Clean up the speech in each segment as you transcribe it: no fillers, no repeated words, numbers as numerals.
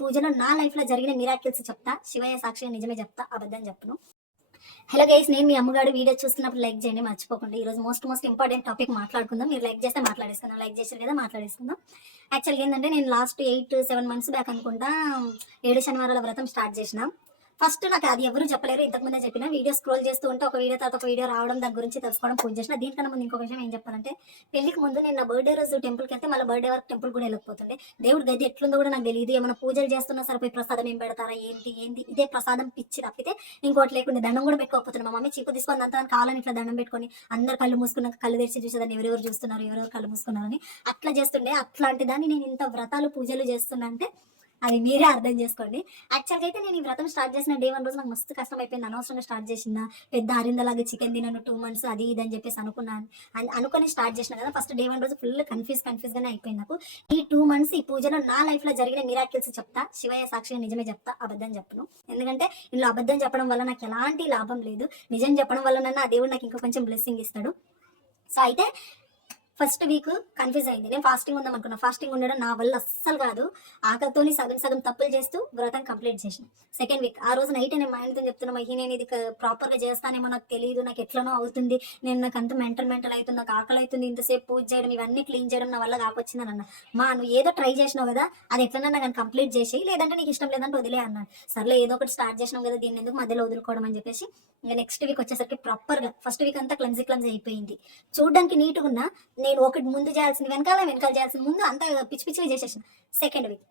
పూజలో నా లైఫ్లో జరిగిన మిరాకిల్స్ చెప్తా. శివయ్య సాక్షిగా నిజమే చెప్తా, అబద్ధం చెప్పను. హలో గైస్, నేను మీ అమ్మగాడు. వీడియో చూస్తున్నప్పుడు లైక్ చేయండి మర్చిపోకుండా. ఈరోజు మోస్ట్ ఇంపార్టెంట్ టాపిక్ మాట్లాడుకుందాం. మీరు లైక్ చేస్తే మాట్లాడేసుకుందాం, లైక్ చేసారు కదా మాట్లాడేసుకుందాం. యాక్చువల్గా ఏంటంటే నేను లాస్ట్ 8-7 months బ్యాక్ అనుకుంటా 7 శనివారాల వ్రతం స్టార్ట్ చేసిన. ఫస్ట్ నాకు అది ఎవరు చెప్పలేరు, ఇంతకుముందే చెప్పిన. వీడియో స్క్రోల్ చేస్తూ ఉంటే ఒక వీడియో తర్వాత ఒక వీడియో రావడం, దాని గురించి తెలుసుకోవడం పూజ చేసిన. దీనికన్నా ముందు ఇంకొక విషయం ఏం చెప్పాలంటే, పెళ్లికి ముందు నేను నా బర్త్డే రోజు టెంపుల్కి వెళ్తే మళ్ళీ బర్త్డే వరకు టెంపుల్ కూడా వెళ్ళకపోతుండే. దేవుడి గది ఎట్లుందో కూడా నాకు తెలియదు. ఏమైనా పూజలు చేస్తున్నా సరిపోయి ప్రసాదం ఏం పెడతారా ఏంటి ఇదే ప్రసాదం పిచ్చి తప్పితే ఇంకోటి లేకుండా దండం కూడా పెట్టుకోకపోతుంది. మా మమ్మీ చీపు తీసుకొని అంతా కావాలని ఇట్లా దండం పెట్టుకొని అందరు కళ్ళు మూసుకున్నాక కళ్ళు తెరిచి చూసేదాన్ని, ఎవరెవరు చూస్తున్నారు, ఎవరెవరు కళ్ళు మూసుకున్నారని అట్లా చేస్తుండే. అట్లాంటి దాన్ని నేను ఇంత వ్రతాలు పూజలు చేస్తున్నా అంటే అది మీరే అర్థం చేసుకోండి. యాక్చువల్గా అయితే నేను ఈ వ్రతం స్టార్ట్ చేసిన డే 1 రోజు నాకు మస్తు కష్టం అయిపోయింది. అనవసరంగా స్టార్ట్ చేసిన, పెద్ద అరిందలాగా చికెన్ తినను 2 months అది ఇది అని చెప్పేసి అనుకుని స్టార్ట్ చేసిన కదా. ఫస్ట్ డే 1 రోజు ఫుల్ కన్ఫ్యూజ్గానే అయిపోయింది నాకు. ఈ 2 months ఈ పూజలో నా లైఫ్లో జరిగిన మిరాకిల్స్ చెప్తా. శివయ్య సాక్షిగా నిజమే చెప్తా, అబద్ధం చెప్పను. ఎందుకంటే ఇందులో అబద్ధం చెప్పడం వల్ల నాకు ఎలాంటి లాభం లేదు. నిజం చెప్పడం వల్ల ఆ దేవుడు నాకు ఇంకా కొంచెం బ్లెస్సింగ్ ఇస్తాడు. సో అయితే ఫస్ట్ వీక్ కన్ఫ్యూజ్ అయింది. నేను ఫాస్టింగ్ ఉందాం అనుకున్నా. ఫాస్టింగ్ ఉండడం నా వల్ల అస్సలు కాదు. ఆకలితోని సగం తప్పులు చేస్తూ వ్రతం కంప్లీట్ చేసిన. సెకండ్ వీక్ ఆ రోజు నైట్ నేను మా ఆయనతో చెప్తున్నా, మహి నేను ఇది ప్రాపర్గా చేస్తానేమో నాకు తెలియదు, నాకు ఎట్లనో అవుతుంది, నేను నాకు అంత మెంటల్ అవుతుంది, నాకు ఆకలి అవుతుంది, ఇంతసేపు పూజ చేయడం ఇవన్నీ క్లీన్ చేయడం నా వల్ల కాకొచ్చిందని అన్న. నువ్వు ఏదో ట్రై చేసినావు కదా, అది ఎట్లన్నా కానీ కంప్లీట్ చేసి, లేదంటే నీకు ఇష్టం లేదంటే వదిలే అన్నాడు. సర్లే ఏదో ఒకటి స్టార్ట్ చేసినావు కదా, దీన్ని ఎందుకు మధ్యలో వదులుకోవడం అని చెప్పేసి ఇంకా నెక్స్ట్ వీక్ వచ్చేసరికి ప్రాపర్గా ఫస్ట్ వీక్ అంతా క్లమ్జీ అయిపోయింది. చూడడానికి నీట్గా ఉన్నా, నేను ఒకటి ముందు చేయాల్సింది వెనకాల చేయాల్సింది ముందు అంతా పిచ్చిగా చేసేసిన. సెకండ్ వీక్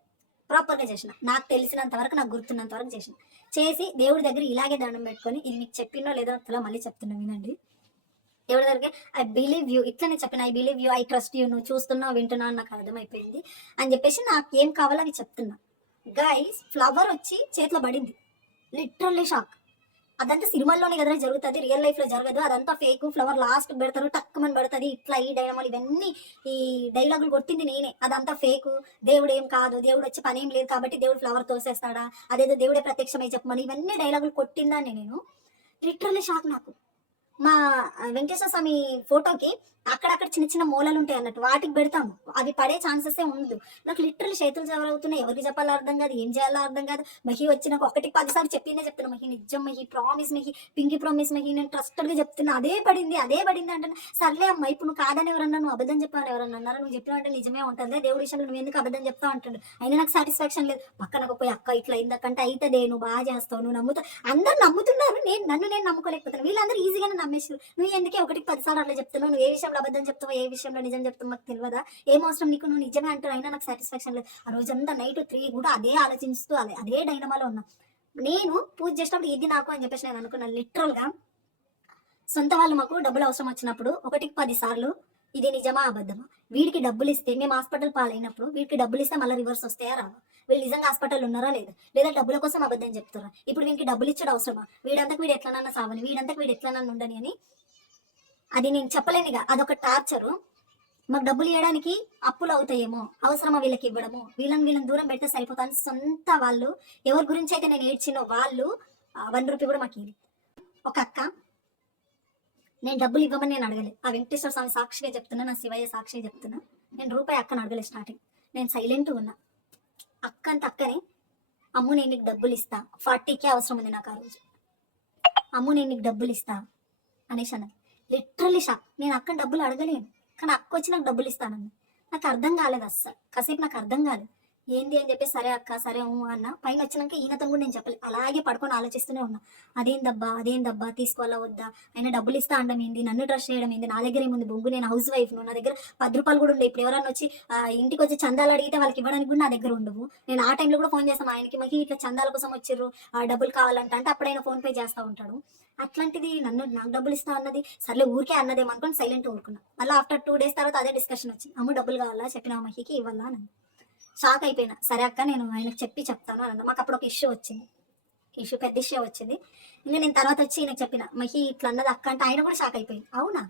ప్రాపర్గా చేసిన, నాకు తెలిసినంత వరకు, నాకు గుర్తున్నంత వరకు చేసి దేవుడి దగ్గర ఇలాగే దండం పెట్టుకొని, ఇది మీకు చెప్పినో లేదో అలా మళ్ళీ చెప్తున్నా వినండి. దేవుడి దగ్గర ఐ బిలీవ్ యూ, ఇట్లా నేను చెప్పిన, I believe you, I trust you, నువ్వు చూస్తున్నావు వింటున్నావు నాకు అర్థమైపోయింది అని చెప్పేసి నాకు ఏం కావాలో అవి చెప్తున్నా. గైస్, ఫ్లవర్ వచ్చి చేతిలో పడింది. Literally shock. అదంతా సినిమాల్లోనే కదా జరుగుతుంది, రియల్ లైఫ్ లో జరగదు. అదంతా ఫేక్. ఫ్లవర్ లాస్ట్ పెడతారు, టక్కుమని పడుతుంది, ఇట్లా ఈ డైనమాలు ఇవన్నీ ఈ డైలాగులు కొట్టింది నేనే. అదంతా ఫేక్, దేవుడు ఏం కాదు, దేవుడు వచ్చి పని ఏం లేదు కాబట్టి దేవుడు ఫ్లవర్ తోసేస్తాడా, అదేదో దేవుడే ప్రత్యక్షమై చెప్పమని ఇవన్నీ డైలాగులు కొట్టిందాన్ని నేను. లిటరల్లీ షాక్ నాకు. మా వెంకటేశ్వర స్వామి ఫోటోకి అక్కడక్కడ చిన్న మూలలు ఉంటాయి అన్నట్టు, వాటికి పెడతాము, అవి పడే ఛాన్సెస్ ఉండదు. నాకు లిటరల్లీ చేతులు జవరవుతున్నాయి, ఎవరికి చెప్పాలో అర్థం కాదు, ఏం చేయాలో అర్థం కాదు. మహి వచ్చి నాకు 1-10 సార్లు చెప్తున్నా, మహి నిజం మహి, ప్రామిస్ మహి, పింకి ప్రామిస్ మహి, నేను ట్రస్టెడ్గా చెప్తున్నా, అదే పడింది అంటే సర్లే అమ్మ, ఇప్పుడు నువ్వు కాదని ఎవరన్నా, నువ్వు అబద్ధం చెప్పాలని ఎవరన్నా అన్నారా, నువ్వు చెప్పినట్టే నిజమే ఉంటుంది, దేవుడి విషయంలో నువ్వు ఎందుకు అబద్ధం చెప్తావు అంటాడు. అయినా నాకు సాటిస్ఫాక్షన్ లేదు. పక్కనకు పోయి అక్క ఇట్లా అయిందకంటే అవుతుంది, నువ్వు బాగా చేస్తావు, నువ్వు నమ్ముతావు, అందరు నమ్ముతున్నారు, నేను నమ్ముకోలేకపోతున్నాను. వీళ్ళందరూ ఈజీగానే నమ్మేసారు. నువ్వు ఎందుకే 1-10 సార్లు అట్లా చెప్తున్నావు, నువ్వు ఏ విషయంలో అబద్ధం చెప్తావు, ఏ విషయంలో నిజం చెప్తావు మాకు తెలియదా, ఏం అవసరం నీకు, నువ్వు నిజమే అంటారు, అయినా నాకు సాటిస్ఫాక్షన్ లేదు. ఆ రోజంతా నైట్ 3 కూడా అదే ఆలోచిస్తూ అదే డైనమాలో ఉన్నా. నేను పూజ చేసినప్పుడు ఇది నాకు అని చెప్పేసి నేను అనుకున్నాను. లిటరల్గా సొంత వాళ్ళు మాకు డబ్బులు అవసరం వచ్చినప్పుడు 1-10 సార్లు ఇది నిజమా అబద్ధమా, వీడికి డబ్బులు ఇస్తే, మేము హాస్పిటల్ పాలైనప్పుడు వీడికి డబ్బులు ఇస్తే మళ్ళీ రివర్స్ వస్తాయా రావా, వీళ్ళు నిజంగా హాస్పిటల్ ఉన్నారా లేదా డబ్బుల కోసం అబద్ధం చెప్తారా, ఇప్పుడు వీడికి డబ్బులు ఇచ్చడం అవసరమా, వీడు ఎట్లనన్నా సావని, వీడు ఎట్లనన్నా ఉండని అని అది నేను చెప్పలేనిగా. అదొక టార్చరు. మాకు డబ్బులు ఇవ్వడానికి అప్పులు అవుతాయేమో, అవసరమా వీళ్ళకి ఇవ్వడము, వీళ్ళని దూరం పెడితే సరిపోతాను. సొంత వాళ్ళు ఎవరి గురించి అయితే నేను ఏడ్చినో వాళ్ళు 1 రూపీ కూడా మాకు ఇవ్వలేదు. ఒక అక్క, నేను డబ్బులు ఇవ్వమని నేను అడగలేదు. ఆ వెంకటేశ్వర స్వామి సాక్షిగా చెప్తున్నా, నా శివయ్య సాక్షిగా చెప్తున్నా, నేను రూపాయి అక్కని అడగలేదు. స్టార్టింగ్ నేను సైలెంట్ ఉన్నా. అక్కని అమ్ము నేను నీకు డబ్బులు ఇస్తా, 40K అవసరం ఉంది నాకు ఆ రోజు, అమ్ము నేను నీకు డబ్బులు ఇస్తా అనేసి అన్నది. Literally shock. నేను అక్కని డబ్బులు అడగలేను, కానీ అక్క వచ్చి నాకు డబ్బులు ఇస్తానని నాకు అర్థం కాలేదు అస్సలు. కాసేపు నాకు అర్థం కాలేదు ఏంది అని చెప్పి, సరే అక్క సరే అన్న. పైన వచ్చినాక ఈయనతో కూడా నేను చెప్పలేదు, అలాగే పడుకొని ఆలోచిస్తూనే ఉన్నా. అదేందబ్బా తీసుకోవాలా వద్దా, అయినా డబ్బులు ఇస్తా అనడం ఏంది, నన్ను ట్రస్ట్ చేయడం ఏంది, నా దగ్గర ఏముంది బొంగు, నేను హౌస్ వైఫ్, నా దగ్గర 10 రూపాయలు కూడా ఉండే. ఇప్పుడు ఎవరన్నా వచ్చి ఇంటికి వచ్చి చందాలు అడిగితే వాళ్ళకి ఇవ్వడానికి కూడా నా దగ్గర ఉండవు. నేను ఆ టైంలో కూడా ఫోన్ చేస్తాను ఆయనకి, మహి ఇట్లా చందాల కోసం వచ్చిర్రు, డబ్బులు కావాలంటే అప్పుడైనా ఫోన్ పే చేస్తూ ఉంటాడు. అట్లాంటిది నాకు డబ్బులు ఇస్తా అన్నది, సర్లే ఊరికే అన్నదేమో అనుకుని సైలెంట్ ఊరుకున్నా. మళ్ళీ ఆఫ్టర్ 2 days తర్వాత అదే డిస్కషన్ వచ్చింది, అమ్మ డబ్బులు కావాలా, చెప్పిన మహికి ఇవ్వాలా అని. షాక్ అయిపోయినా. సరే అక్క నేను ఆయనకు చెప్తాను అన్న. మాకు అప్పుడు ఒక పెద్ద ఇష్యూ వచ్చింది. ఇంకా నేను తర్వాత వచ్చి ఈయనకు చెప్పిన, మహి ఇట్లా అన్నది అక్క అంటే ఆయన కూడా షాక్ అయిపోయింది. అవునా,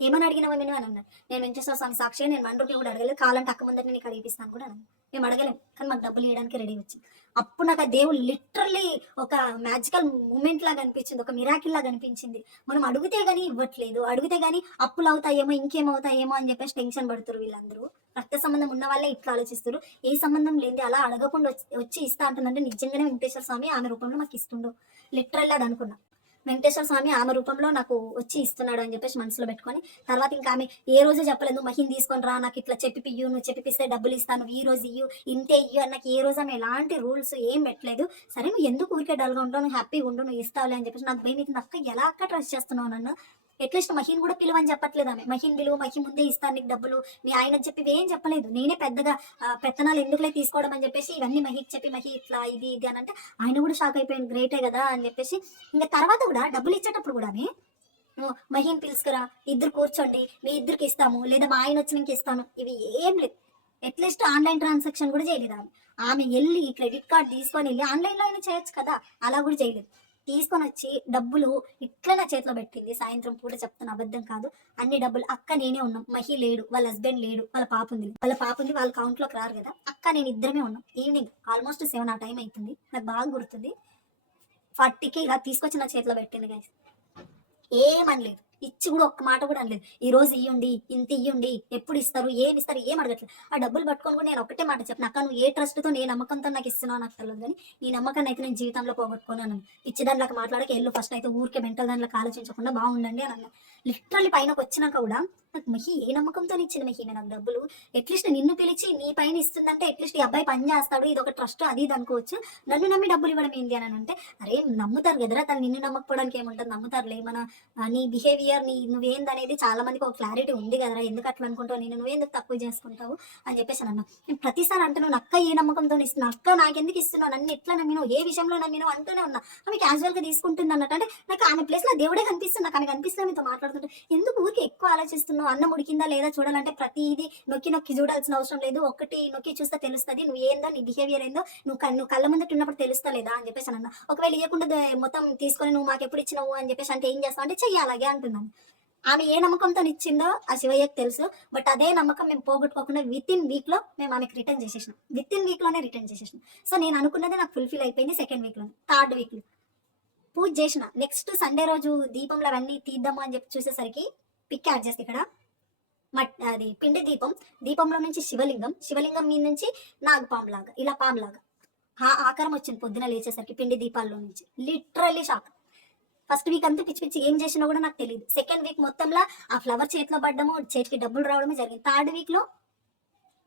ఏమని అడిగినావా నేను అని అన్నాడు. నేను వెంకటేశ్వర స్వామి సాక్షి నేను 1 రూపీ కూడా అడగలేదు. కావాలంటే అక్క ముందర నీకు అడిగిపిస్తాను కూడా అన్నాను. మేము అడగలేం. కానీ మాకు డబ్బులు ఇవ్వడానికి రెడీ వచ్చింది. అప్పుడు నాకు ఆ దేవుడు లిటరల్లీ ఒక మ్యాజికల్ మూమెంట్ లాగా అనిపించింది. ఒక మిరాకిల్ లాగా అనిపించింది. మనం అడిగితే గానీ ఇవ్వట్లేదు. అడిగితే గానీ అప్పులు అవుతాయేమో, ఇంకేమవుతాయేమో అని చెప్పేసి టెన్షన్ పడుతురు వీళ్ళందరూ. రక్త సంబంధం ఉన్న వాళ్ళే ఇట్లా ఆలోచిస్తారు. ఏ సంబంధం లేనిది అలా అడగకుండా వచ్చి ఇస్తా అంటుందంటే నిజంగానే వెంకటేశ్వర స్వామి ఆమె రూపంలో మాకు ఇస్తుండు. లిటరల్లీ అది అనుకున్నా. వెంకటేశ్వర స్వామి ఆమె రూపంలో నాకు వచ్చి ఇస్తున్నాడు అని చెప్పేసి మనసులో పెట్టుకొని తర్వాత ఇంకా ఆమె ఏ రోజు చెప్పలేదు మహిన్ తీసుకొని రా నాకు ఇట్లా చెప్పి పియ్యు నువ్వు చెప్పిస్తే డబ్బులు ఇస్తాను ఈ రోజు ఇయ్యు ఇంతే ఇయ్యు అన్నకి ఏ రోజు ఆమె ఎలాంటి రూల్స్ ఏం పెట్టలేదు. సరే నువ్వు ఎందుకు ఊరికే డల్గా ఉంటావు నువ్వు హ్యాపీగా ఉండు నువ్వు ఇస్తావులే అని చెప్పేసి నాకు భయం అవుతుంది. అక్క ఎలా అక్క ట్రస్ట్ చేస్తున్నావు నన్ను అట్లీస్ట్ మహిన్ కూడా పిలువని చెప్పట్లేదు ఆమె. మహిన్ పిలువు మహిన్ ముందే ఇస్తాను నీకు డబ్బులు మీ ఆయన చెప్పి ఏం చెప్పలేదు. నేనే పెద్దగా పెత్తనాలు ఎందుకులే తీసుకోవడం అని చెప్పేసి ఇవన్నీ మహికి చెప్పి మహి ఇట్లా ఇది ఇది అని అంటే ఆయన కూడా షాక్ అయిపోయింది గ్రేటే కదా అని చెప్పేసి. ఇంకా తర్వాత కూడా డబ్బులు ఇచ్చేటప్పుడు కూడా ఆమె మహిన్ పిలుసుకురా ఇద్దరు కూర్చోండి మీ ఇద్దరికి ఇస్తాము లేదా మా ఆయన వచ్చినాక ఇస్తాను ఇవి ఏం లేదు. అట్లీస్ట్ ఆన్లైన్ ట్రాన్సాక్షన్ కూడా చేయలేదు ఆమె. ఆమె వెళ్ళి క్రెడిట్ కార్డ్ తీసుకొని వెళ్ళి ఆన్లైన్లో అయినా చేయొచ్చు కదా అలా కూడా చేయలేదు. తీసుకొని వచ్చి డబ్బులు ఇట్లా నా చేతిలో పెట్టింది. సాయంత్రం పూట చెప్తాను అబద్ధం కాదు. అన్ని డబ్బులు అక్క నేనే ఉన్నాం. మహి లేడు వాళ్ళ హస్బెండ్ లేడు వాళ్ళ పాప ఉంది వాళ్ళ కౌంట్లోకి రారు కదా అక్క నేను ఇద్దరమే ఉన్నాం. ఈవినింగ్ ఆల్మోస్ట్ 7 ఆ టైం అవుతుంది నాకు బాగా గుర్తుంది. 40కి ఇలా తీసుకొచ్చి నా చేతిలో పెట్టింది గైస్. ఏమనలేదు ఇచ్చి కూడా ఒక్క మాట కూడా అనలేదు ఈ రోజు ఇయ్యండి ఇంత ఇయ్యండి ఎప్పుడు ఇస్తారు ఏమి ఇస్తారు ఏం అడగట్లేదు. ఆ డబ్బులు పట్టుకొని కూడా నేను ఒకటే మాట చెప్పిన అక్క నువ్వు ఏ ట్రస్ట్తో నేను నమ్మకంతో నాకు ఇస్తున్నావు నాకు తెలియదు కానీ ఈ నమ్మకాన్ని అయితే నేను జీవితంలో పోగొట్టుకున్నాను. పిచ్చి దాంట్లోకి మాట్లాడక ఎల్లు ఫస్ట్ అయితే ఊరికే మెంటల్ దాంట్లోకి ఆలోచించకుండా బాగుండండి అని అన్నా. లిటరల్లీ పైనకు వచ్చినాక కూడా నాకు మహి ఏ నమ్మకంతో ఇచ్చింది మహి నాకు డబ్బులు. అట్లీస్ట్ నిన్ను పిలిచి నీ పైన ఇస్తుందంటే అట్లీస్ట్ ఈ అబ్బాయి పని చేస్తాడు ఇది ఒక ట్రస్ట్ అది ఇది అనుకోవచ్చు. నన్ను నమ్మి డబ్బులు ఇవ్వడం ఏంటి అని అంటే అరే నమ్ముతారు కదరా తను నిన్ను నమ్మకపోవడానికి ఏముంటుంది నమ్ముతారులే మన నీ బిహేవియర్ నీ నువ్వేందనేది చాలా మందికి ఒక క్లారిటీ ఉంది కదరా ఎందుకు అట్లా అనుకుంటావు నేను నువ్వేందుకు తక్కువ చేసుకుంటావు అని చెప్పేసి అన్న. నేను ప్రతిసారి అంటున్నాను అక్క ఏ నమ్మకంతో ఇస్తున్నా అక్క నాకెందుకు ఇస్తున్నావు నన్ను ఎట్లా నమ్మినావు ఏ విషయంలో నమ్మినావు అంటూనే ఉన్నా. ఆమె క్యాజువల్గా తీసుకుంటుంది అన్నట్టు అంటే నాకు ఆమె ప్లేస్లో దేవుడే కనిపిస్తుంది నాకు ఆమె కనిపిస్తుంది మీతో మాట్లాడుతుంటే ఎందుకు ఊరికి ఎక్కువ ఆలోచిస్తున్నావు అన్నం ఉడికిందా లేదా చూడాలంటే ప్రతిదీ నొక్కి నొక్కి చూడాల్సిన అవసరం లేదు. ఒకటి నొక్కి చూస్తే తెలుస్తుంది నువ్వు ఏందో నీ బిహేవియర్ ఏందో నువ్వు కళ్ళ ముందట ఉన్నప్పుడు తెలుస్తా లేదా అని చెప్పేసి అన్న. ఒకవేళ ఇవ్వకుండా మొత్తం తీసుకొని నువ్వు మాకు ఎప్పుడు ఇచ్చినావు అని చెప్పేసి అంటే ఏం చేస్తావు అంటే చెయ్యాలగే అంటున్నాను. ఆమె ఏ నమ్మకంతో ఇచ్చిందో ఆ శివయ్యకి తెలుసు. బట్ అదే నమ్మకం మేము పోగొట్టుకోకుండా వితిన్ వీక్లో మేము ఆమెకు రిటర్న్ చేసేసినాం. వితిన్ వీక్లోనే రిటర్న్ చేసేసినాం. సో నేను అనుకున్నది నాకు ఫుల్ఫిల్ అయిపోయింది. సెకండ్ వీక్లో 3rd వీక్లో పూజ చేసిన. నెక్స్ట్ సండే రోజు దీపంలో అవన్నీ తీద్దాము అని చెప్పి చూసేసరికి పిక్ యాడ్ చేస్తే ఇక్కడ అది పిండి దీపంలో నుంచి శివలింగం మీద నుంచి నాగపాములాగా ఇలా పాములాగా ఆకారం వచ్చింది పొద్దున లేచేసరికి పిండి దీపాల్లో నుంచి. Literally shock. ఫస్ట్ వీక్ అంతా పిచ్చి పిచ్చి ఏం చేసినా కూడా నాకు తెలియదు. సెకండ్ వీక్ మొత్తంలో ఆ ఫ్లవర్ చేతిలో పడ్డము చేతికి డబ్బులు రావడమే జరిగింది. 3rd వీక్లో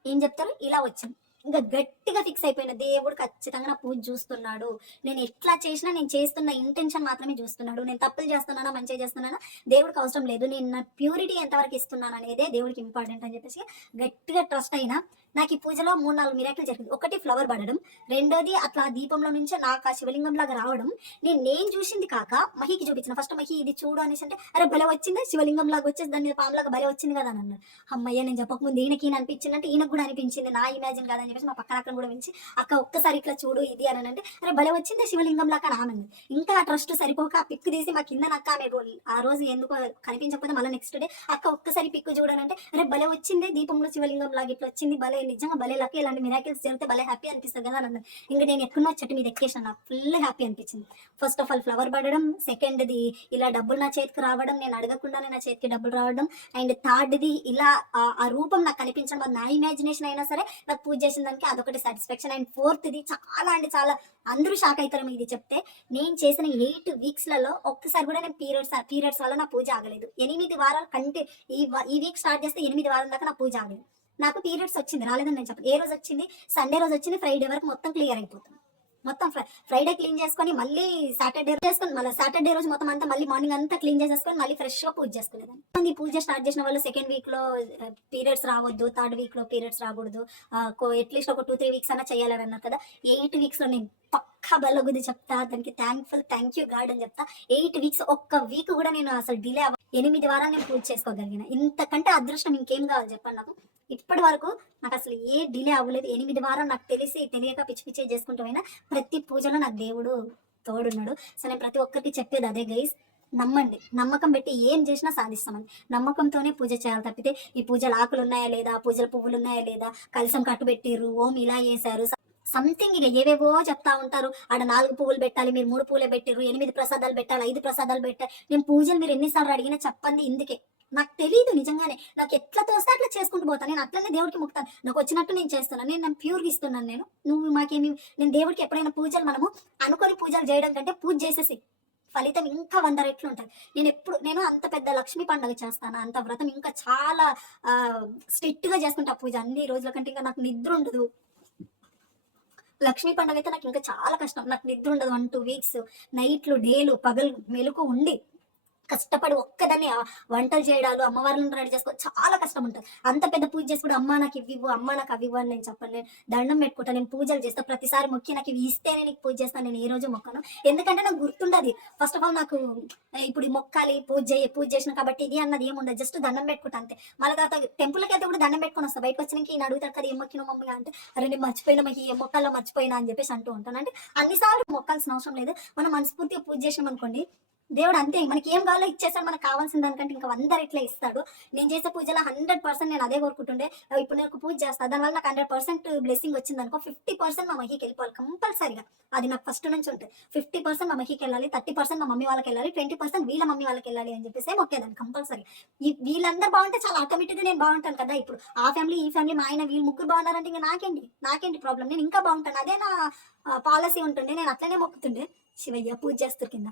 ఏం చెప్తారు ఇలా వచ్చింది. ఇంకా గట్టిగా ఫిక్స్ అయిపోయిన దేవుడు ఖచ్చితంగా నా పూజ చూస్తున్నాడు. నేను ఎట్లా చేసినా నేను చేస్తున్న ఇంటెన్షన్ మాత్రమే చూస్తున్నాడు. నేను తప్పులు చేస్తున్నానా మంచిగా చేస్తున్నానా దేవుడికి అవసరం లేదు. నేను నా ప్యూరిటీ ఎంతవరకు ఇస్తున్నాను అనేదే దేవుడికి ఇంపార్టెంట్ అని చెప్పేసి గట్టిగా ట్రస్ట్ అయినా. నాకు ఈ పూజలో 3-4 మిరాకిల్ జరిగింది. ఒకటి ఫ్లవర్ పడడం, రెండోది అట్లా దీపంలో నుంచి నాకు ఆ శివలింగం లాగా రావడం. నేను చూసింది కాక మహికి చూపించిన. ఫస్ట్ మహి ఇది చూడు అనేసి అంటే అరే భలే వచ్చింది శివలింగం లాగా వచ్చేసి దాని మీద పాములాగా భలే వచ్చింది కదా అని అన్నారు. అమ్మయ్య నేను చెప్పకముందు ఈయన అనిపించింది అంటే ఈయనకు కూడా అనిపించింది నా ఇమాజిన్ కాదని చెప్పేసి మా పక్కన అక్కడ కూడా వించి అక్క ఒక్కసారి ఇట్లా చూడు ఇది అని అంటే అరే భలే వచ్చింది శివలింగం లాగా రానంది. ఇంకా ఆ ట్రస్ట్ సరిపోక ఆ పిక్ తీసి మా కింద అక్క ఆమె ఆ రోజు ఎందుకో కనిపించకపోతే మళ్ళీ నెక్స్ట్ డే అక్క ఒక్కసారి పిక్ చూడనంటే అరే భలే వచ్చింది దీపంలో శివలింగం లాగా ఇట్లా వచ్చింది భలే నిజంగా భలే లక్కీ ఇలాంటి మిరాకిల్స్ జరిగితే భలే హ్యాపీ అనిపిస్తుంది కదా అని అన్నారు. ఇంకా నేను ఎక్కడో చెట్టు మీద ఎక్కేసాను. నాకు ఫుల్ హ్యాపీ అనిపించింది. ఫస్ట్ ఆఫ్ ఆల్ ఫ్లవర్ పడడం, సెకండ్ది ఇలా డబ్బులు నా చేతికి రావడం, నేను అడగకుండానే నా చేతికి డబ్బులు రావడం, అండ్ థర్డ్ది ఇలా ఆ రూపం నాకు కనిపించడం. అది నా ఇమాజినేషన్ అయినా సరే నాకు పూజ చేసిన దానికి అదొకటి సాటిస్ఫాక్షన్. అండ్ ఫోర్త్ది చాలా అంటే చాలా అందరూ షాక్ అవుతారు ఇది చెప్తే. నేను చేసిన 8 వీక్స్లలో ఒక్కసారి కూడా నేను పీరియడ్స్ వల్ల నా పూజ ఆగలేదు. 8 వారాలు కంటే ఈ వీక్ స్టార్ట్ చేస్తే 8 వారాల దాకా నా పూజ ఆగలేదు. నాకు పీరియడ్స్ వచ్చింది రాలేదని నేను చెప్పను. ఏ రోజు వచ్చింది సండే రోజు వచ్చింది. ఫ్రైడే వరకు మొత్తం క్లియర్ అయిపోతుంది. మొత్తం ఫ్రైడే క్లీన్ చేసుకొని మళ్ళీ సాటర్డే చేసుకొని మళ్ళీ సాటర్డే రోజు మొత్తం అంతా మళ్ళీ మార్నింగ్ అంతా క్లీన్ చేసేసుకొని మళ్ళీ ఫ్రెష్గా పూజ చేసుకునేదాన్ని. పూజ స్టార్ట్ చేసిన వాళ్ళు సెకండ్ వీక్లో పీరియడ్స్ రావద్దు, 3rd వీక్లో పీరియడ్స్ రాకూడదు, అట్లీస్ట్ ఒక 2-3 వీక్స్ అన్నా చేయాలని అన్నారు కదా. 8 వీక్స్లో నేను పక్కా బల్లగుద్ది చెప్తా దానికి థ్యాంక్ యూ గాడ్ అని చెప్తా. 8 వీక్స్ ఒక్క వీక్ కూడా నేను అసలు డిలే 8 వారాలు నేను పూజ చేసుకోగలిగిన. ఇంతకంటే అదృష్టం ఇంకేం కావాలి చెప్పండి నాకు. ఇప్పటి వరకు నాకు అసలు ఏ డిలే అవ్వలేదు. 8 వారాలు నాకు తెలియక పిచ్చి పిచ్చే చేసుకుంటూ పోయినా ప్రతి పూజలో నాకు దేవుడు తోడున్నాడు. సో నేను ప్రతి ఒక్కరికి చెప్పేది అదే గైస్. నమ్మండి. నమ్మకం పెట్టి ఏం చేసినా సాధిస్తామండి. నమ్మకంతోనే పూజ చేయాలి తప్పితే, ఈ పూజల ఆకులున్నాయా లేదా, పూజల పువ్వులున్నాయా లేదా, కలశం కట్టుబెట్టిర్రు, ఓం ఇలా చేశారు, సంథింగ్ ఇక ఏవేవో చెప్తా ఉంటారు. ఆడ 4 పువ్వులు పెట్టాలి, మీరు 3 పువ్వులే పెట్టిర్రు, 8 ప్రసాదాలు పెట్టాలి, 5 ప్రసాదాలు పెట్టాలి. నేను పూజలు మీరు ఎన్ని సార్లు అడిగినా చెప్పండి ఇందుకే. నాకు తెలీదు నిజంగానే. నాకు ఎట్లా తోస్తే అట్లా చేసుకుంటూ పోతాను. నేను అట్లనే దేవుడికి మొక్కుతాను. నాకు వచ్చినట్టు నేను చేస్తున్నాను. నేను ప్యూర్‌గా ఇస్తున్నాను నేను. నువ్వు మాకేమి నేను దేవుడికి ఎప్పుడైనా పూజలు మనము అనుకోని పూజలు చేయడం కంటే పూజ చేసేసేయి. ఫలితం ఇంకా 100 రెట్లు ఉంటది. నేను అంత పెద్ద లక్ష్మీ పండగ చేస్తాను. అంత వ్రతం ఇంకా చాలా స్ట్రిక్ట్‌గా చేసుకుంటా పూజ. అన్ని రోజుల కంటే ఇంకా నాకు నిద్ర ఉండదు. లక్ష్మీ పండగ అయితే నాకు ఇంకా చాలా కష్టం. నాకు నిద్ర ఉండదు 1, 2 వీక్స్. నైట్లు, డేలు, పగలు మెలుకువ ఉండి కష్టపడి ఒక్కదాన్ని వంటలు చేయడాలు, అమ్మవార్లను రెడీ చేసుకోవడం చాలా కష్టం ఉంటది. అంత పెద్ద పూజ చేసి కూడా అమ్మా నాకు ఇవ్వివ్వు, అమ్మా నాకు అవ్వివ్వు అని నేను చెప్పను. నేను దండం పెట్టుకుంటా, నేను పూజలు చేస్తా. ప్రతిసారి మొక్కి నాకు ఇవి ఇస్తేనే నీకు పూజ చేస్తాను. నేను ఏ రోజు మొక్కను. ఎందుకంటే నాకు గుర్తుండది. ఫస్ట్ ఆఫ్ ఆల్ నాకు ఇప్పుడు ఈ మొక్కాలి, పూజ చేసిన కాబట్టి ఇది అన్నది ఏముండదు. జస్ట్ దండం పెట్టుకుంటా అంతే. మళ్ళీ తర్వాత టెంపుల్‌కి అయితే కూడా దండం పెట్టుకొని వస్తా. బయటకు వచ్చినాక ఈయన అడుగుతాడు కదా ఏం మొక్కినావు మమ్మీ అంటే, అరే నేను మర్చిపోయినా ఈ మొక్కల్లో మర్చిపోయినా అని చెప్పేసి అంటూ ఉంటాను. అంటే అన్నిసార్లు మొక్కాల్సిన అవసరం లేదు. మనం మనస్ఫూర్తిగా పూజ చేసినాం అనుకోండి, దేవుడు అంతే మనకి ఏం కావాలో ఇచ్చేసాడు. మనకు కావాల్సిన దానికంటే ఇంకా 100 రెట్లే ఇస్తాడు. నేను చేసే పూజలో 100% నేను అదే కోరుకుంటుండే. ఇప్పుడు నేను ఒక పూజ చేస్తాను, దానివల్ల నాకు 100% బ్లెస్సింగ్ వచ్చింది అనుకో, 50% మా మహికి వెళ్ళిపోవాలి కంపల్సరీగా. అది నాకు ఫస్ట్ నుంచి ఉంటుంది. 50% మా మహికి వెళ్ళాలి, 30% మా మమ్మీ వాళ్ళకి వెళ్ళాలి, 20% వీళ్ళ మమ్మీ వాళ్ళకి వెళ్ళాలి అని చెప్పేసి మొక్కేదాన్ని కంపల్సరీ. వీళ్ళందరూ బాగుంటే చాలా ఆటోమేటిక్గా నేను బాగుంటాను కదా. ఇప్పుడు ఆ ఫ్యామిలీ, ఈ ఫ్యామిలీ, మా ఆయన వీళ్ళు ముగ్గురు బాగున్నారంటే ఇంకా నాకేంటి ప్రాబ్లం. నేను ఇంకా బాగుంటాను. అదే నా పాలసీ ఉంటుండే. నేను అట్లనే మొక్కుతుండే. శివయ్య పూజ చేస్తారు కింద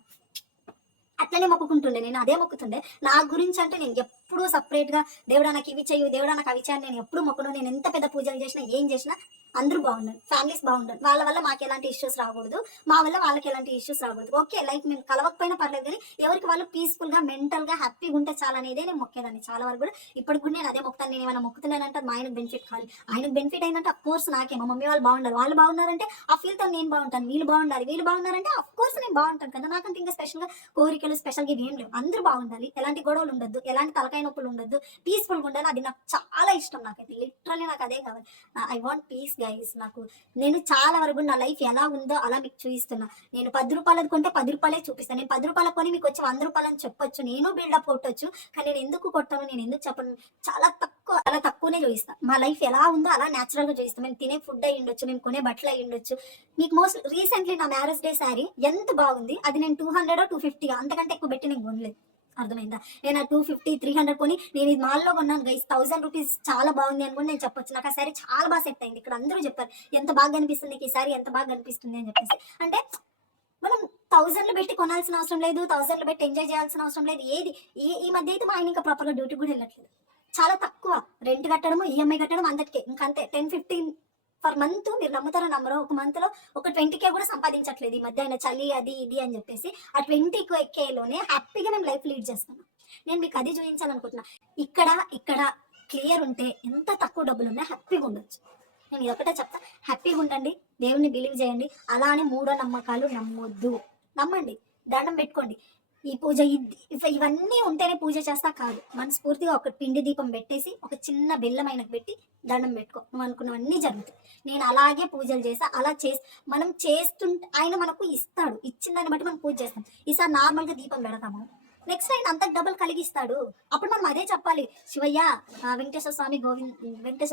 అట్లనే మొక్కుకుంటుండే. నేను అదే మొక్కుతుండే. నా గురించి అంటే నేను ఎప్పుడూ సపరేట్‌గా దేవుడా నాకు ఇవి చెయ్యు, దేవుడా నాకు అవి చెయ్యి అని నేను ఎప్పుడు మొక్కను. నేను ఎంత పెద్ద పూజలు చేసినా, ఏం చేసినా అందరూ బాగుండాలి. ఫ్యామిలీస్ బాగుండాలి. వాళ్ళ వల్ల మాకు ఎలాంటి ఇష్యూస్ రాకూడదు. మా వల్ల వాళ్ళకి ఎలాంటి ఇష్యూస్ రాకూడదు. ఓకే, లైక్ మేము కలవకపోయినా పర్లేదు కానీ ఎవరికి వాళ్ళు పీస్‌ఫుల్‌గా, మెంటల్‌గా హ్యాపీగా ఉంటే చాలనేదే నేను మొక్కేదాన్ని చాలా వరకు కూడా. ఇప్పటికి కూడా నేను అదే మొక్కుతాను. నేను ఏమైనా మొక్కుతున్నానంటే మా ఆయనకు బెనిఫిట్ కావాలి. ఆయనకు బెనిఫిట్ అయిందంటే అఫ్‌కోర్స్ నాకే. మా మమ్మీ వాళ్ళు బాగుండాలి. వాళ్ళు బాగున్నారంటే ఆ ఫీల్‌తో నేను బాగుంటాను. వీళ్ళు బాగుండాలి. వీళ్ళు బాగున్నారంటే అఫ్‌కోర్స్ నేను బాగుంటాను కదా. నాకంటే ఇంకా స్పెషల్‌గా కోరికలు స్పెషల్‌గా ఇవి ఏం లేవు. అందరూ బాగుండాలి. ఎలాంటి గొడవలు ఉండొద్దు. ఎలాంటి తలకాయ నొప్పులు ఉండొద్దు. పీస్‌ఫుల్‌గా ఉండాలి. అది నాకు చాలా ఇష్టం. నాకైతే లిటరల్లీ నాకు అదే కావాలి. I want peace guys. నేను చాలా వరకు నా లైఫ్ ఎలా ఉందో అలా మీకు చూపిస్తున్నా. నేను 10 రూపాయలది కొంటే 10 రూపాయలే చూపిస్తాను. నేను 10 రూపాయలకు కొని మీకు వచ్చి 100 రూపాయలని చెప్పొచ్చు. నేను బిల్డప్ కొట్టొచ్చు. కానీ నేను ఎందుకు కొట్టను, నేను ఎందుకు చెప్పను, చాలా తక్కువనే చూపిస్తాను. మా లైఫ్ ఎలా ఉందో అలా న్యాచురల్‌గా చూపిస్తాను. నేను తినే ఫుడ్ అయ్యి ఉండొచ్చు, నేను కొనే బట్టలు అయ్యి ఉండొచ్చు. మీకు మోస్ట్ రీసెంట్లీ నా మ్యారేజ్ డే శారీ ఎంత బాగుంది. అది నేను 200 250 అంతకంటే ఎక్కువ పెట్టి నేను కొనలేదు. అర్థమైందా? నేను ఆ 250, 300 కొని నేను ఇది మాల్‌లో కొన్నాను గైస్. 1000 రూపీస్ చాలా బాగుంది అని కూడా నేను చెప్పొచ్చు. నాకు ఆ శారీ చాలా బాగా సెట్ అయింది. ఇక్కడ అందరూ చెప్పారు, "ఎంత బాగా కనిపిస్తుంది నీకు ఈ శారీ, ఎంత బాగా కనిపిస్తుంది" అని చెప్పేసి. అంటే మనం 1000లు పెట్టి కొనాల్సిన అవసరం లేదు. 1000లు పెట్టి ఎంజాయ్ చేయాల్సిన అవసరం లేదు. ఏది ఈ మధ్య అయితే మా ఆయన ఇంకా ప్రాపర్‌గా డ్యూటీకి కూడా వెళ్ళట్లేదు. చాలా తక్కువ. రెంట్ కట్టడము, ఈఎంఐ కట్టడం అందరికీ. ఇంకంతే 10, 15 పర్ మంత్. మీరు నమ్ముతారో నమ్మరో, ఒక మంత్‌లో ఒక 20,000 కూడా సంపాదించట్లేదు. ఈ మధ్య ఆయన చలి అది ఇది అని చెప్పేసి ఆ 20,000లోనే హ్యాపీగా మేము లైఫ్ లీడ్ చేస్తున్నాం. నేను మీకు అది చూపించాలనుకుంటున్నా. ఇక్కడ ఇక్కడ క్లియర్ ఉంటే ఎంత తక్కువ డబ్బులున్నా హ్యాపీగా ఉండొచ్చు. నేను ఇదొకటే చెప్తా. హ్యాపీగా ఉండండి. దేవుడిని బిలీవ్ చేయండి. అలా అని మూఢ నమ్మకాలు నమ్మొద్దు. నమ్మండి. దండం పెట్టుకోండి. ఈ పూజ ఇవన్నీ ఉంటేనే పూజ చేస్తా కాదు. మనస్ఫూర్తిగా ఒక పిండి దీపం పెట్టేసి ఒక చిన్న బెల్లం ఆయనకు పెట్టి దండం పెట్టుకో. నువ్వు అనుకున్నవన్నీ జరుగుతాయి. నేను అలాగే పూజలు చేసా. అలా చేసి మనం చేస్తుంటే ఆయన మనకు ఇస్తాడు. ఇచ్చిన దాన్ని బట్టి మనం పూజ చేస్తాం. ఈసారి నార్మల్‌గా దీపం పెడతాము. నెక్స్ట్ ఆయన అంతకు డబుల్ కలిగిస్తాడు. అప్పుడు మనం అదే చెప్పాలి. శివయ్య, వెంకటేశ్వర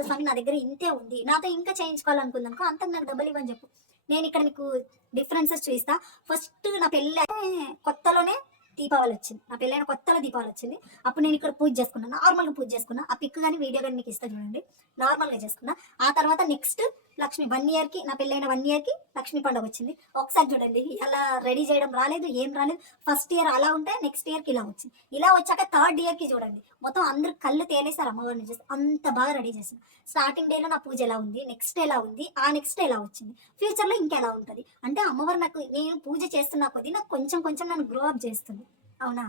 స్వామి నా దగ్గర ఇంతే ఉంది. నాతో ఇంకా చేయించుకోవాలనుకుందనుకో, అంతకు నాకు డబుల్ ఇవ్వని చెప్పు. నేను ఇక్కడ మీకు డిఫరెన్సెస్ చూపిస్తా. ఫస్ట్ నా పెళ్ళి కొత్తలోనే దీపావళి వచ్చింది. నా పెళ్ళైన కొత్తలో దీపావళి వచ్చింది. అప్పుడు నేను ఇక్కడ పూజ చేసుకున్నాను. నార్మల్‌గా పూజ చేసుకున్నా. ఆ పిక్ గాని వీడియో గాని మీకు ఇస్తా చూడండి. నార్మల్‌గా చేసుకున్నా. ఆ తర్వాత నెక్స్ట్ లక్ష్మి 1 ఇయర్‌కి, నా పెళ్ళైన 1 ఇయర్‌కి లక్ష్మి పండుగ వచ్చింది. ఒకసారి చూడండి, అలా రెడీ చేయడం రాలేదు, ఏం రాలేదు. ఫస్ట్ ఇయర్ అలా ఉంటే నెక్స్ట్ ఇయర్‌కి ఇలా వచ్చింది. ఇలా వచ్చాక థర్డ్ ఇయర్‌కి చూడండి, మొత్తం అందరూ కళ్ళు తేలేసారు అమ్మవారిని చూసి. అంత బాగా రెడీ చేశాను. స్టార్టింగ్ డేలో నా పూజ ఎలా ఉంది, నెక్స్ట్ ఎలా ఉంది, ఆ నెక్స్ట్ ఎలా వచ్చింది, ఫ్యూచర్‌లో ఇంకెలా ఉంటది. అంటే అమ్మవారు నాకు, నేను పూజ చేస్తున్నా కొద్దీ నాకు కొంచెం కొంచెం నన్ను గ్రో అప్ చేస్తుంది. అవునా?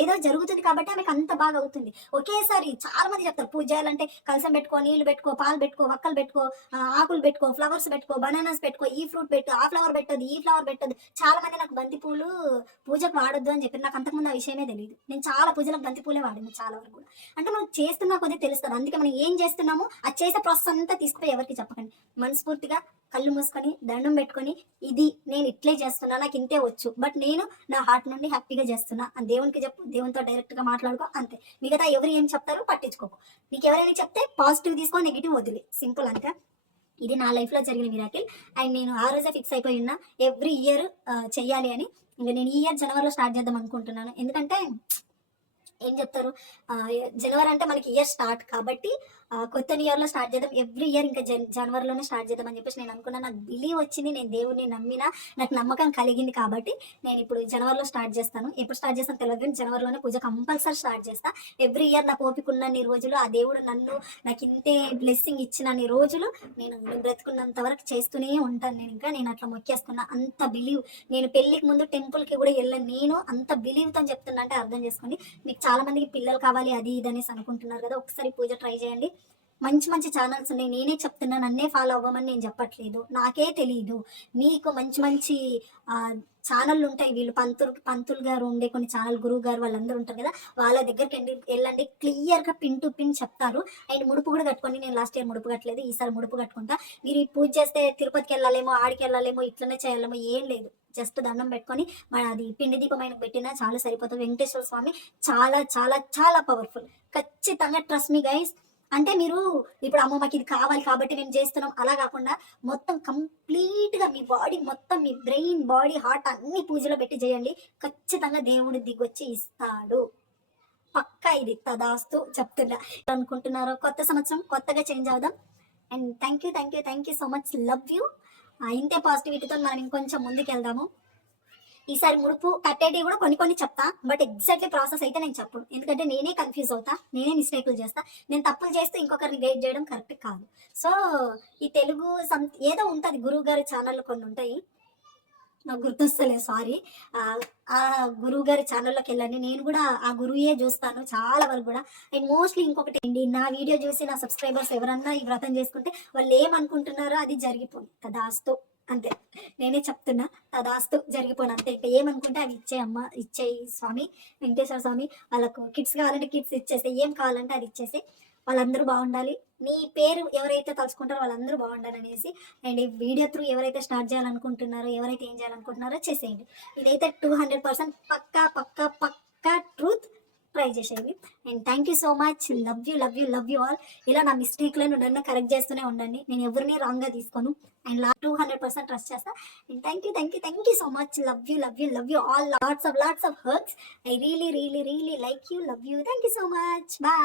ఏదో జరుగుతుంది కాబట్టి ఆమెకు అంత బాగా అవుతుంది. ఒకేసారి చాలా మంది చెప్తారు పూజ చేయాలంటే కలసం పెట్టుకో, నీళ్లు పెట్టుకో, పాలు పెట్టుకో, వక్కలు పెట్టుకో, ఆకులు పెట్టుకో, ఫ్లవర్స్ పెట్టుకో, బనానాస్ పెట్టుకో, ఈ ఫ్రూట్ పెట్టు, ఆ ఫ్లవర్ పెట్టదు, ఈ ఫ్లవర్ పెట్టదు. చాలా మంది నాకు బంతి పూలు పూజకు వాడొద్దు అని చెప్పి నాకు అంతకుముందు ఆ విషయమే తెలియదు. నేను చాలా పూజలకు బంతి పూలే వాడాను చాలా వరకు కూడా. అంటే మనం చేస్తున్నా కొద్దిగా తెలుస్తుంది. అందుకే మనం ఏం చేస్తున్నామో అది చేసే ప్రాసెస్ అంతా తీసుకుపోయి ఎవరికి చెప్పకండి. మనస్ఫూర్తిగా కళ్ళు మూసుకొని దండం పెట్టుకొని ఇది నేను ఇట్లే చేస్తున్నా, నాకు ఇంతే వచ్చు, బట్ నేను నా హార్ట్ నుండి హ్యాపీగా చేస్తున్నా అని దేవునికి చెప్పు, దేవునితో డైరెక్ట్గా మాట్లాడుకో, అంతే. మిగతా ఎవరు ఏం చెప్తారో పట్టించుకోకు. నీకు ఎవరైనా చెప్తే పాజిటివ్ తీసుకో, నెగిటివ్ వదిలే, సింపుల్ అంతే. ఇది నా లైఫ్లో జరిగిన మిరాకిల్. అండ్ నేను ఆ రోజే ఫిక్స్ అయిపోయి ఉన్నా ఎవ్రీ ఇయర్ చెయ్యాలి అని. ఇంకా నేను ఈ ఇయర్ జనవరిలో స్టార్ట్ చేద్దాం అనుకుంటున్నాను. ఎందుకంటే ఏం చెప్తారు, జనవరి అంటే మనకి ఇయర్ స్టార్ట్ కాబట్టి కొత్త ఇయర్లో స్టార్ట్ చేద్దాం, ఎవ్రీ ఇయర్ ఇంకా జనవరిలోనే స్టార్ట్ చేద్దాం అని చెప్పేసి నేను అనుకున్నాను. నాకు బిలీవ్ వచ్చింది, నేను దేవుడిని నమ్మినా, నాకు నమ్మకం కలిగింది కాబట్టి నేను ఇప్పుడు జనవరిలో స్టార్ట్ చేస్తాను. ఎప్పుడు స్టార్ట్ చేస్తాను తెలియదు కానీ జనవరిలోనే పూజ కంపల్సరీ స్టార్ట్ చేస్తా. ఎవ్రీ ఇయర్ నాకు ఓపిక ఉన్నన్ని రోజులు ఆ దేవుడు నాకు ఇంతే బ్లెస్సింగ్ ఇచ్చినన్ని రోజులు నేను బ్రతుకున్నంత వరకు చేస్తూనే ఉంటాను. నేను అట్లా మొక్కేస్తున్నా, అంత బిలీవ్. నేను పెళ్లికి ముందు టెంపుల్కి కూడా వెళ్ళాను, నేను అంత బిలీవ్తో చెప్తున్నా అంటే అర్థం చేసుకోండి. మీకు చాలా మందికి పిల్లలు కావాలి అది ఇది అనేసి అనుకుంటున్నారు కదా, ఒకసారి పూజ ట్రై చేయండి. మంచి మంచి ఛానల్స్ ఉన్నాయి, నేనే చెప్తున్నా, నన్నే ఫాలో అవ్వమని నేను చెప్పట్లేదు, నాకే తెలియదు. మీకు మంచి మంచి ఛానళ్ళు ఉంటాయి, వీళ్ళు పంతులు గారు ఉండే కొన్ని ఛానల్, గురువు గారు వాళ్ళందరూ ఉంటారు కదా, వాళ్ళ దగ్గరికి వెళ్ళండి, క్లియర్గా పిన్ టు పిన్ చెప్తారు. అండ్ ముడుపు కూడా కట్టుకోండి. నేను లాస్ట్ ఇయర్ ముడుపు కట్టలేదు, ఈసారి ముడుపు కట్టుకుంటా. మీరు ఈ పూజ చేస్తే తిరుపతికి వెళ్ళాలేమో, ఆడికి వెళ్ళాలేమో, ఇట్లనే చేయాలేమో ఏం లేదు. జస్ట్ దండం పెట్టుకొని అది పిండి దీపమైన పెట్టినా చాలా సరిపోతుంది. వెంకటేశ్వర స్వామి చాలా చాలా చాలా పవర్ఫుల్. ఖచ్చితంగా ట్రస్ట్ మీ గైస్. అంటే మీరు ఇప్పుడు అమ్మ మాకు ఇది కావాలి కాబట్టి మేము చేస్తున్నాం అలా కాకుండా మొత్తం కంప్లీట్గా మీ బాడీ మొత్తం, మీ బ్రెయిన్, బాడీ, హార్ట్ అన్ని పూజలో పెట్టి చేయండి. ఖచ్చితంగా దేవుడు దిగొచ్చి ఇస్తాడు, పక్కా. ఇది తదాస్తు చెప్తున్నా. అనుకుంటున్నారో కొత్త సంవత్సరం కొత్తగా చేంజ్ అవుదాం. And thank you so much, love you. ఇంతే పాజిటివిటీతో మనం ఇంకొంచెం ముందుకు వెళ్దాము. ఈసారి ముడుపు కట్టేటి కూడా కొన్ని చెప్తా, బట్ ఎగ్జాక్ట్లీ ప్రాసెస్ అయితే నేను చెప్పను. ఎందుకంటే నేనే కన్ఫ్యూజ్ అవుతా, నేనే మిస్టేక్లు చేస్తా. నేను తప్పులు చేస్తే ఇంకొకరిని గైడ్ చేయడం కరెక్ట్ కాదు. సో ఈ తెలుగు ఏదో ఉంటుంది, గురువు గారి ఛానళ్ళు కొన్ని ఉంటాయి, నాకు గుర్తొస్తలేదు, సారీ. ఆ గురువు గారి ఛానల్లోకి వెళ్ళండి. నేను కూడా ఆ గురువే చూస్తాను చాలా వరకు కూడా. అండ్ మోస్ట్లీ ఇంకొకటి అండి, నా వీడియో చూసి నా సబ్స్క్రైబర్స్ ఎవరన్నా ఈ వ్రతం చేసుకుంటే వాళ్ళు ఏమనుకుంటున్నారో అది జరిగిపోయింది, తదాస్తు, అంతే. నేనే చెప్తున్నా, తదాస్తు జరిగిపోను, అంతే. ఇంకా ఏమనుకుంటే అవి ఇచ్చేయి స్వామి, వెంకటేశ్వర స్వామి. వాళ్ళకు కిడ్స్ కావాలంటే కిడ్స్ ఇచ్చేస్తే, ఏం కావాలంటే అది ఇచ్చేసి వాళ్ళందరూ బాగుండాలి. నీ పేరు ఎవరైతే తలుచుకుంటారో వాళ్ళందరూ బాగుండాలనేసి. అండ్ ఈ వీడియో త్రూ ఎవరైతే స్టార్ట్ చేయాలనుకుంటున్నారో, ఎవరైతే ఏం చేయాలనుకుంటున్నారో చేసేయండి. ఇదైతే 200% పక్కా పక్కా పక్కా ట్రూత్. ట్రై చేసేయండి. And thank you so much, love you all. ఇలా నా మిస్టేక్లను నన్ను కరెక్ట్ చేస్తూనే ఉండండి, నేను ఎవరిని రాంగ్గా తీసుకోను. అండ్ 200% ట్రస్ట్ చేస్తా. And thank you so much, love you all. Lots of hugs. I really like you, love you. Thank you so much, bye.